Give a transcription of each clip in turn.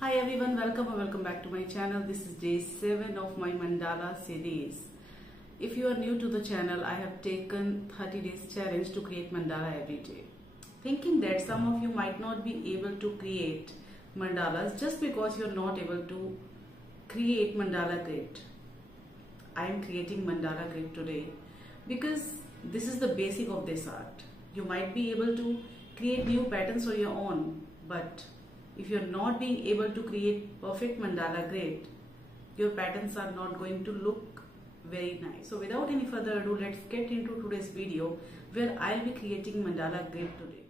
Hi everyone, welcome back to my channel. This is day 7 of my mandala series. If you are new to the channel, I have taken 30 days challenge to create mandala every day. Thinking that some of you might not be able to create mandalas just because you are not able to create mandala grid. I am creating mandala grid today because this is the basic of this art. You might be able to create new patterns on your own, but if you're not being able to create perfect mandala grid, your patterns are not going to look very nice. So without any further ado, let's get into today's video where I'll be creating mandala grid today.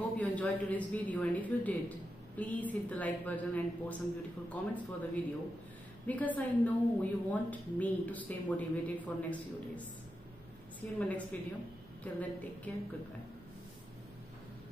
hope you enjoyed today's video, and if you did, please hit the like button and post some beautiful comments for the video, because I know you want me to stay motivated for next few days. See you in my next video. Till then, take care. Goodbye.